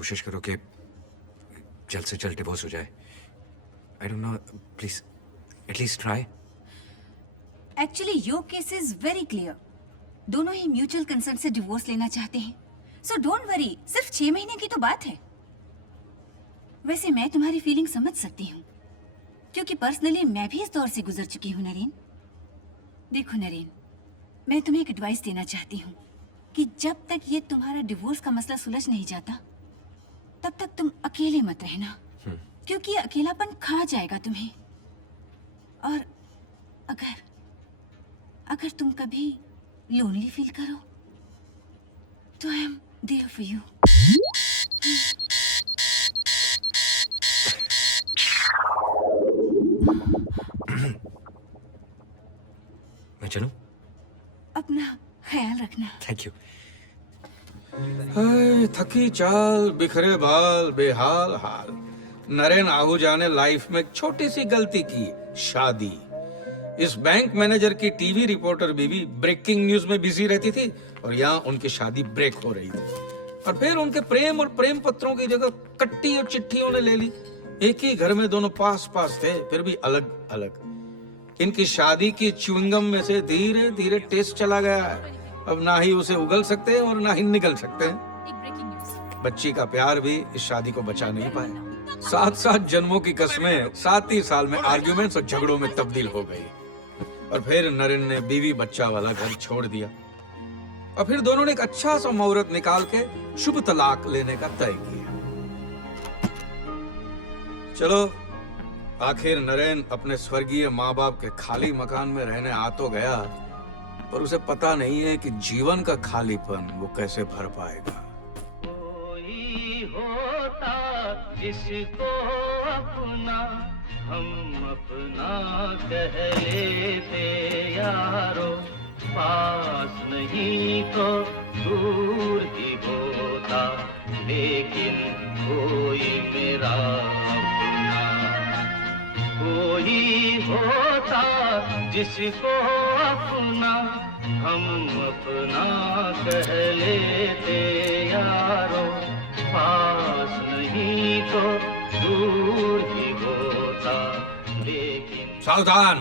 कोशिश करो कि जल्द से जल्द डिवोर्स हो जाए। I don't know, please at least try. Actually your case is very clear. दोनों ही म्यूचुअल कंसर्न से डिवोर्स लेना चाहते हैं, सो डोंट वरी, सिर्फ 6 महीने की तो बात है। वैसे मैं तुम्हारी फीलिंग समझ सकती हूँ, क्योंकि पर्सनली मैं भी इस दौर से गुजर चुकी हूँ नरेन। देखो नरेन, मैं तुम्हें एक एडवाइस देना चाहती हूँ कि जब तक ये तुम्हारा डिवोर्स का मसला सुलझ नहीं जाता, तब तक तुम अकेले मत रहना, क्योंकि अकेलापन खा जाएगा तुम्हें। और अगर तुम कभी लोनली फील करो तो I am there for you. मैं चलूं? अपना ख्याल रखना। Thank you. हाय, थकी चाल, बिखरे बाल, बेहाल हाल। नरेन आहूजा ने लाइफ में एक छोटी सी गलती की, शादी। इस बैंक मैनेजर की टीवी रिपोर्टर बीवी ब्रेकिंग न्यूज में बिजी रहती थी और यहाँ उनकी शादी ब्रेक हो रही थी। और फिर उनके प्रेम और प्रेम पत्रों की जगह कट्टी और चिट्ठियों ने ले ली। एक ही घर में दोनों पास पास थे, फिर भी अलग अलग। इनकी शादी की च्युइंगम में से धीरे धीरे टेस्ट चला गया है। अब ना ही उसे उगल सकते हैं और ना ही निगल सकते हैं। बच्ची का प्यार भी इस शादी को बचा नहीं पाया। 7-7 जन्मों की कस्में 7 ही साल में आर्ग्यूमेंट्स और झगड़ों में तब्दील हो गई। और फिर नरेन ने बीवी बच्चा वाला घर छोड़ दिया और फिर दोनों ने एक अच्छा सा मुहूर्त निकाल के शुभ तलाक लेने का तय किया। चलो, आखिर नरेन अपने स्वर्गीय माँ बाप के खाली मकान में रहने आ तो गया, पर उसे पता नहीं है कि जीवन का खालीपन वो कैसे भर पाएगा। कोई होता जिसको अपना हम अपना कह लेते यारो, पास नहीं तो दूर ही होता, लेकिन कोई मेरा अपना। कोई होता जिसको अपना हम अपना कह लेते यारो, पास नहीं तो दूर ही होता, लेकिन। सावधान!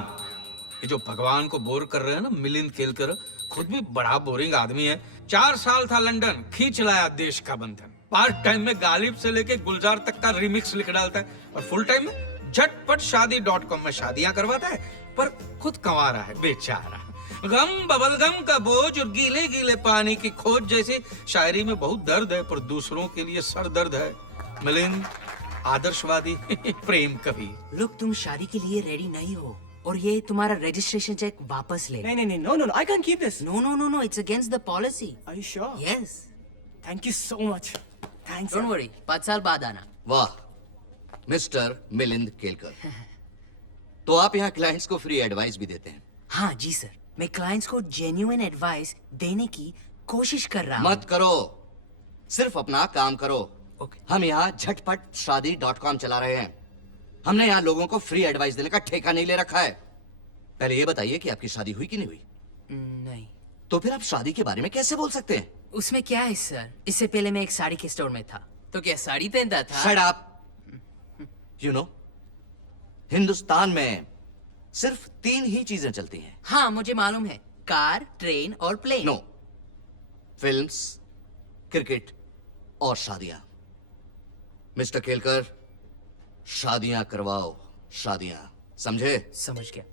ये जो भगवान को बोर कर रहे हैं ना मिलिंद केलकर, खुद भी बड़ा बोरिंग आदमी है। 4 साल था लंदन, खींच लाया देश का बंधन। पार्ट टाइम में गालिब से लेके गुलजार तक का रिमिक्स लिख डालता है और फुल टाइम में झटपट शादी.com में शादियां करवाता है, पर खुद कमा रहा है बेचारा। गम बबल गम का बोझ और गीले गीले पानी की खोज जैसी शायरी में बहुत दर्द है, पर दूसरों के लिए सर दर्द है। मिलिंद आदर्शवादी प्रेम कवि। लोग, तुम शादी के लिए रेडी नहीं हो और ये तुम्हारा रजिस्ट्रेशन चेक वापस ले। नहीं, no, I can't keep this. No, it's against the policy. Are you sure? Yes. Thank you so much. Thanks. Don't worry, 5 साल बाद आना। वाह, मिस्टर मिलिंद केलकर। तो आप यहाँ क्लाइंट्स को फ्री एडवाइस भी देते हैं? हाँ जी सर, मैं क्लाइंट्स को जेन्युइन एडवाइस देने की कोशिश कर रहा हूँ। मत करो, सिर्फ अपना काम करो। Okay. हम यहाँ झटपट शादी.com चला रहे हैं। हमने यहाँ लोगों को फ्री एडवाइस देने का ठेका नहीं ले रखा है। पहले ये बताइए कि आपकी शादी हुई कि नहीं हुई? नहीं। तो फिर आप शादी के बारे में कैसे बोल सकते हैं? उसमें क्या है सर, इससे पहले मैं एक साड़ी के स्टोर में था, तो क्या साड़ी पहनता था? Shut up! You know, Hindustan में सिर्फ 3 ही चीजें चलती हैं। हाँ, मुझे मालूम है, कार, ट्रेन और प्लेन। नो, फिल्म्स, क्रिकेट और शादियां। मिस्टर केलकर, शादियां करवाओ, शादियां, समझे? समझ गया।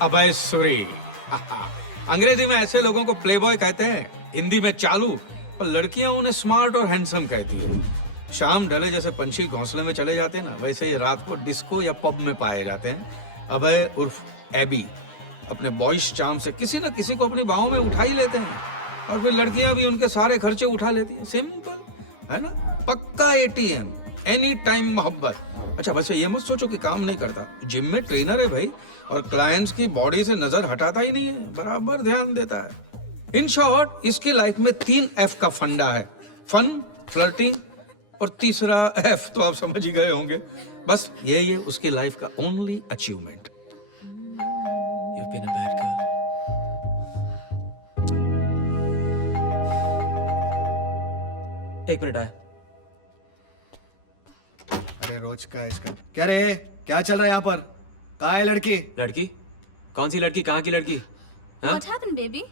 अभय सूरी। अंग्रेजी में ऐसे लोगों को प्लेबॉय कहते हैं, हिंदी में चालू, और लड़कियां उन्हें स्मार्ट और हैंडसम कहती है। शाम ढले जैसे पंछी घोंसले में चले जाते हैं ना, वैसे ही रात को डिस्को या पब में पाए जाते हैं। अभय उर्फ एबी अपने बॉयज चार्म से किसी न किसी को अपनी बाहों में उठा ही लेते हैं, और फिर लड़कियां भी उनके सारे खर्चे उठा लेती हैं। सिंपल है ना, पक्का ATM, एनी टाइम मोहब्बत। अच्छा, वैसे ये मत सोचो कि काम नहीं करता, जिम में ट्रेनर है भाई, और क्लाइंट्स की बॉडी से नजर हटाता ही नहीं है, बराबर ध्यान देता है। इन शॉर्ट, इसकी लाइफ में 3 F का फंडा है: फन, फ्लर्टिंग और तीसरा एफ तो आप समझ ही गए होंगे। बस यही है उसकी लाइफ का only achievement. You've been a bad girl. एक मिनट आया। अरे रोज का इसका क्या रे, क्या चल रहा है यहाँ पर? कहाँ है लड़की? लड़की? कौन सी लड़की? कहाँ की लड़की? हाँ? What happened, baby?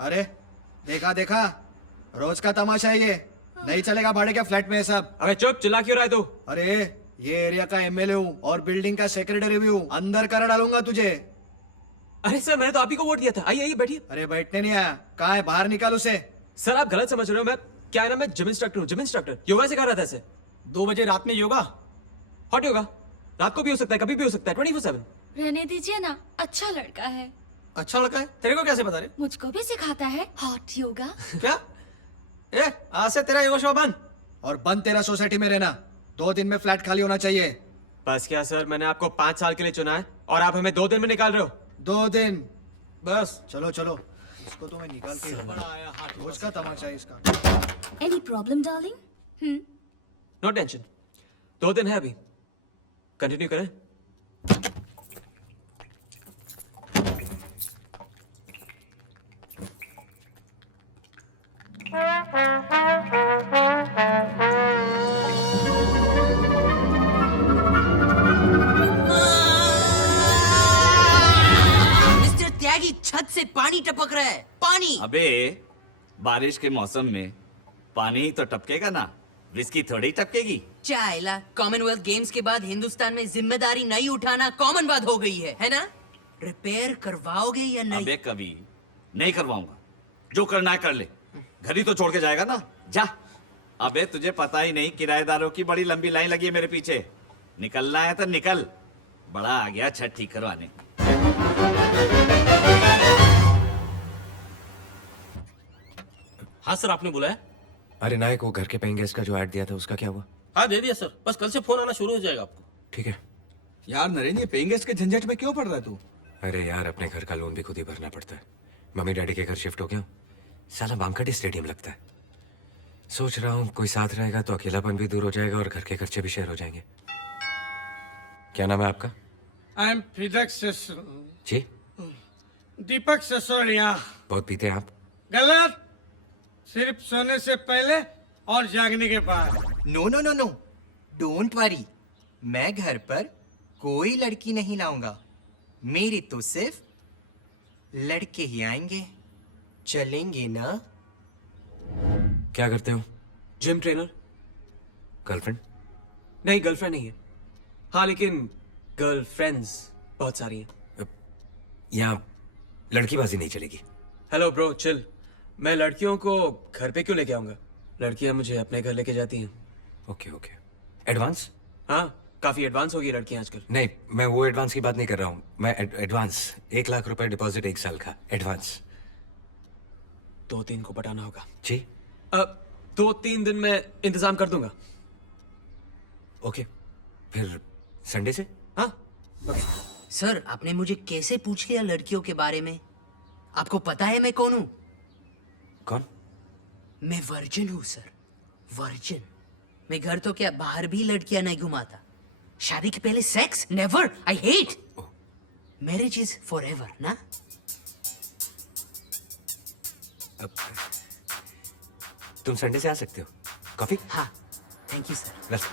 अरे देखा देखा, रोज का तमाशा है ये। नहीं चलेगा भाड़े के फ्लैट में ये सब। अबे चुप, चिल्ला क्यों रहा है तू? अरे ये एरिया का एमएलए हूँ और बिल्डिंग का सेक्रेटरी भी हूँ, अंदर कर डालूंगा तुझे। अरे सर, मैंने तो आप ही को वोट दिया था। आइए आइए बैठिए। अरे बैठने नहीं आया, कहाँ है? बाहर निकाल उसे। सर आप गलत समझ रहे हो। मैं क्या है ना, मैं जिम इंस्ट्रक्टर हूँ। जिम इंस्ट्रक्टर योगा सिखा रहा था ऐसे। 2 बजे रात में योगा? हॉट योगा रात को भी हो सकता है, कभी भी हो सकता है, 24/7। रहने दीजिए ना, अच्छा लड़का है। अच्छा लड़का है? तेरे को कैसे बता रहे? मुझको भी सिखाता है हॉट योगा। क्या? ए, आज से तेरा योगा शो बंद। और बंद तेरा सोसाइटी में रहना। 2 दिन में फ्लैट खाली होना चाहिए। बस क्या सर, मैंने आपको 5 साल के लिए चुना है और आप हमें 2 दिन में निकाल रहे हो। 2 दिन बस चलो चलो, इसको तो मैं निकाल के ही रहूंगा। रोज का तमाशा है इसका। Any problem darling? No tension, 2 दिन है अभी। कंटिन्यू करें? मिस्टर त्यागी, छत से पानी टपक रहा है। पानी। अबे बारिश के मौसम में पानी तो टपकेगा ना, विस्की थोड़ी टपकेगी। चाइला, कॉमनवेल्थ गेम्स के बाद हिंदुस्तान में जिम्मेदारी नहीं उठाना कॉमन बात हो गई है ना? रिपेयर करवाओगे या नहीं? अबे कभी नहीं करवाऊंगा, जो करना है कर ले। घर ही तो छोड़ के जाएगा ना, जा। अबे तुझे पता ही नहीं, किराएदारों की बड़ी लंबी लाइन लगी है मेरे पीछे। निकलना है तो निकल, बड़ा आ गया छत ठीक करवाने। हाँ सर, आपने बुलाया? अरे नायक, वो घर के पेइंग गेस्ट का जो ऐड दिया था उसका क्या हुआ? हाँ दे दिया सर, बस कल से फोन आना शुरू हो जाएगा आपको। ठीक है। यार नरेंद्र, ये पेइंग गेस्ट के झंझट में क्यों पड़ रहा है तू? अरे यार, अपने घर का लोन भी खुद ही भरना पड़ता है। मम्मी डैडी के घर शिफ्ट हो गया हूँ, साला वानखेड़े स्टेडियम लगता है। सोच रहा हूँ कोई साथ रहेगा तो अकेलापन भी दूर हो जाएगा और घर के खर्चे भी शेयर हो जाएंगे। क्या नाम है आपका? आई एम फिदक जी? दीपक सिसोदिया। बहुत पीते हैं आप? गलत, सिर्फ सोने से पहले और जागने के बाद। No no no no, don't worry, मैं घर पर कोई लड़की नहीं लाऊंगा। मेरे तो सिर्फ लड़के ही आएंगे। चलेंगे ना? क्या करते हो? Gym trainer. गर्लफ्रेंड? नहीं, गर्लफ्रेंड नहीं है। हाँ लेकिन गर्लफ्रेंड्स बहुत सारी हैं। यहाँ लड़कीबाजी नहीं चलेगी। Hello bro, chill. मैं लड़कियों को घर पे क्यों लेके आऊंगा? लड़कियां मुझे अपने घर लेके जाती हैं। Okay okay. एडवांस? हाँ, काफी एडवांस हो गई लड़कियां आजकल। नहीं, मैं वो एडवांस की बात नहीं कर रहा हूँ। मैं एडवांस 1 लाख रुपए डिपॉजिट 1 साल का एडवांस। 2-3 को पटाना होगा। जी? 2-3 दिन में इंतजाम कर दूंगा। ओके, फिर संडे से? हाँ ओके। सर, आपने मुझे कैसे पूछ लिया लड़कियों के बारे में? आपको पता है मैं कौन हूँ? कौन? मैं वर्जिन हूँ सर, वर्जिन। मैं घर तो क्या, बाहर भी लड़कियां नहीं घुमाता। शादी के पहले sex never, I hate. Marriage is for ever ना? तुम संडे से आ सकते हो। कॉफी? हाँ, थैंक यू सर। बस।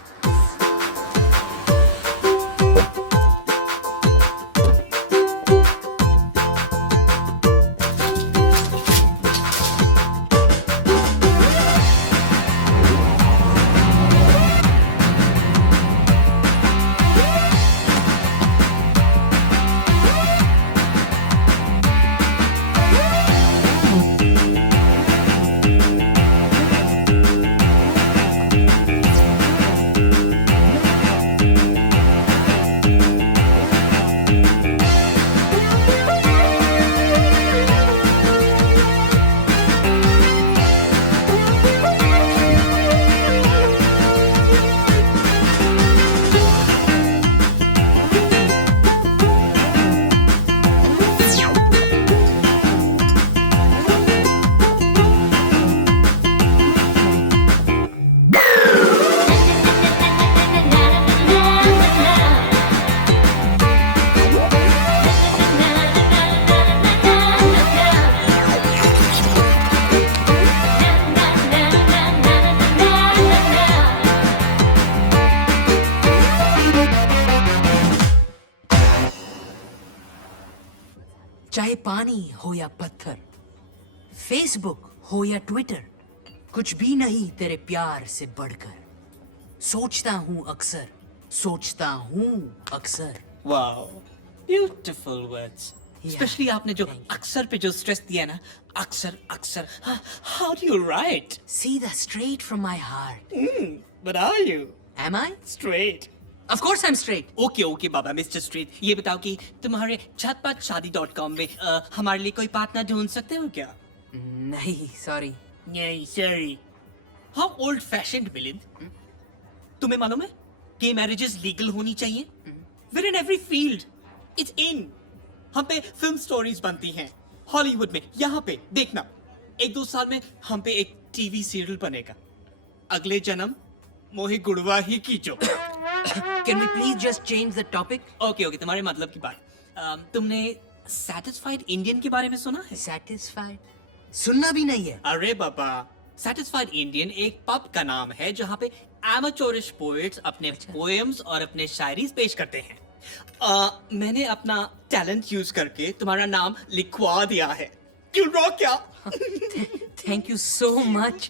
चाहे पानी हो या पत्थर, फेसबुक हो या ट्विटर, कुछ भी नहीं तेरे प्यार से बढ़कर। सोचता हूँ अक्सर, सोचता हूँ अक्सर। Wow, beautiful words. Yeah, specially आपने जो thank you. अक्सर पे जो स्ट्रेस दिया ना, अक्सर अक्सर। How do you write? See the straight from my heart. But are you Am I? Straight? Of course I'm straight. Okay okay बाबा मिस्टर स्ट्रेट, ये बताओ कि तुम्हारे झटपटशादी.com में हमारे लिए कोई पार्टनर ढूंढ सकते हो क्या? नहीं, sorry. नहीं sorry. How old fashioned Milind. तुम्हें मालूम है कि मैरिजेस लीगल होनी चाहिए? Where in every field it's in. हम पे फिल्म स्टोरीज बनती हैं हॉलीवुड में। यहाँ पे देखना, 1-2 साल में हम पे एक टीवी सीरियल बनेगा। अगले जन्म मोहे गुड़वा ही कीचो। Can we please just change the topic? Okay okay, तुम्हारे मतलब की बात। तुमने सैटिस्फाइड इंडियन के बारे में सुना है? Satisfied? सुनना भी नहीं है। अरे बाबा, सैटिस्फाइड इंडियन एक पब का नाम है जहाँ पे एमेचोरिश पोएट्स अपने पोएम्स और अपने शायरीज पेश करते हैं। मैंने अपना टैलेंट यूज करके तुम्हारा नाम लिखवा दिया है। क्यों रॉक क्या? Thank you so much,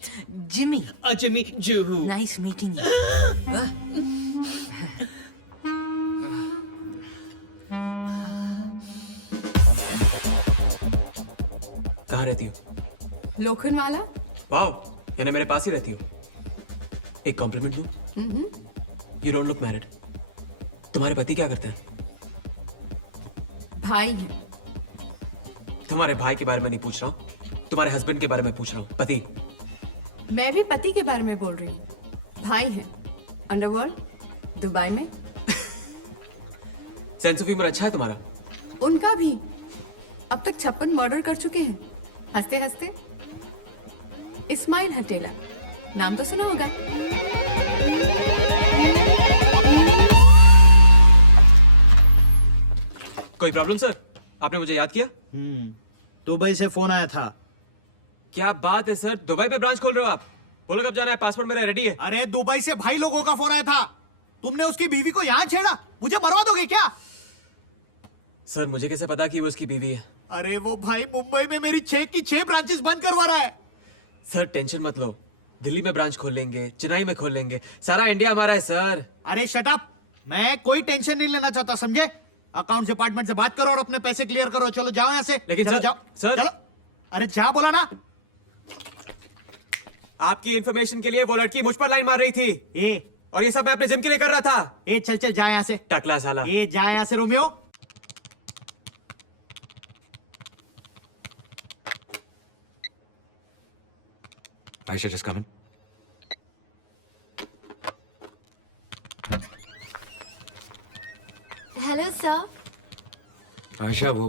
Jimmy. Jimmy Juhu. Nice meeting you. कहाँ रहती हो? लोखंडवाला। वाओ, यानी मेरे पास ही रहती हो। एक कॉम्प्लीमेंट दूं? You don't look married. तुम्हारे पति क्या करते हैं? भाई है। तुम्हारे भाई के बारे में नहीं पूछ रहा हूँ, तुम्हारे हस्बैंड के बारे में पूछ रहा हूँ। पति। मैं भी पति के बारे में बोल रही हूँ। भाई है, अंडरवर्ल्ड, दुबई में। सेंस ऑफ ह्यूमर अच्छा है तुम्हारा। उनका भी। अब तक 56 मर्डर कर चुके हैं, हंसते हंसते। इस्माइल हटेला, नाम तो सुना होगा। कोई प्रॉब्लम सर? आपने मुझे याद किया? दुबई से फोन आया था। क्या बात है सर, दुबई पे ब्रांच खोल रहे हो आप? बोलो कब जाना है, पासपोर्ट मेरा रेडी है। अरे दुबई से भाई लोगों का फोन आया था। तुमने उसकी बीवी को यहाँ छेड़ा, मुझे मरवा दोगे क्या? सर मुझे कैसे पता कि वो उसकी बीवी है? अरे वो भाई मुंबई में मेरी 6 की 6 ब्रांचेस बंद करवा रहा है। सर टेंशन मत लो, दिल्ली में ब्रांच खोल लेंगे, चेन्नई में खोल लेंगे, सारा इंडिया हमारा है सर। अरे शट अप, मैं कोई टेंशन नहीं लेना चाहता, समझे? अकाउंट डिपार्टमेंट से बात करो और अपने पैसे क्लियर करो। चलो जाओ यहाँ से। लेकिन चलो सर- जाओ सर- चलो। अरे जा बोला ना। आपकी इंफॉर्मेशन के लिए वो लड़की मुझ पर लाइन मार रही थी, ए और ये सब मैं अपने जिम के लिए कर रहा था। ए चल चल जा यहाँ से। टकला साला। ए जा यहाँ से Romeo. Aisha, just come in. Hello sir. Ayesha, वो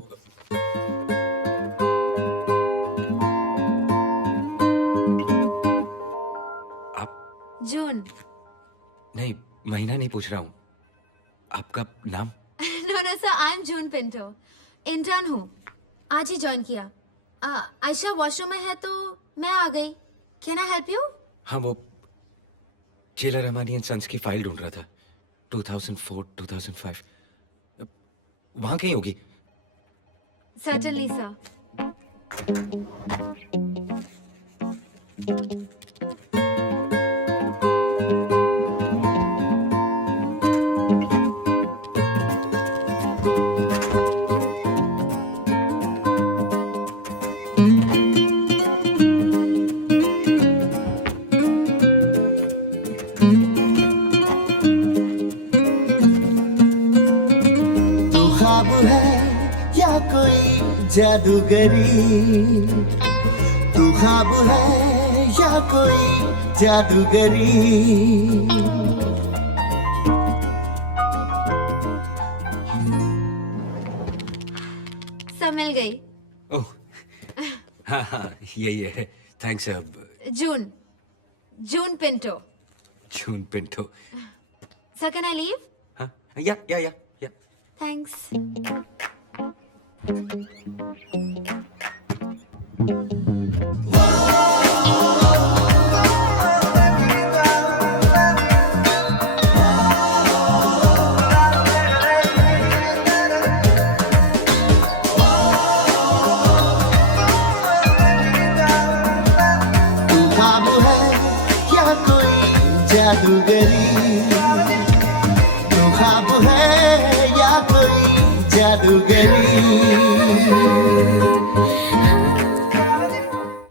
आप जून। नहीं, महीना नहीं पूछ रहा हूँ, आपका नाम? No no sir, I am June Pinto, intern हूँ, आज ही ज्वाइन किया। आयशा वॉशरूम में है तो मैं आ गई। Can I help you? हाँ, वो जेलर रहमानी एंड सन्स की फाइल ढूंढ रहा था, 2004-2005। वहाँ कहीं होगी। Certainly sir. तू ख्वाब है या कोई जादूगरी, तू ख्वाब है या कोई जादूगरी। सब मिल गई। ओह, हाँ हाँ, यही है। थैंक्स अब। June, June Pinto. June Pinto. Sir can I leave? हाँ, या। थैंक्स। जादूगरी तू ख्वाब है या कोई जादूगरी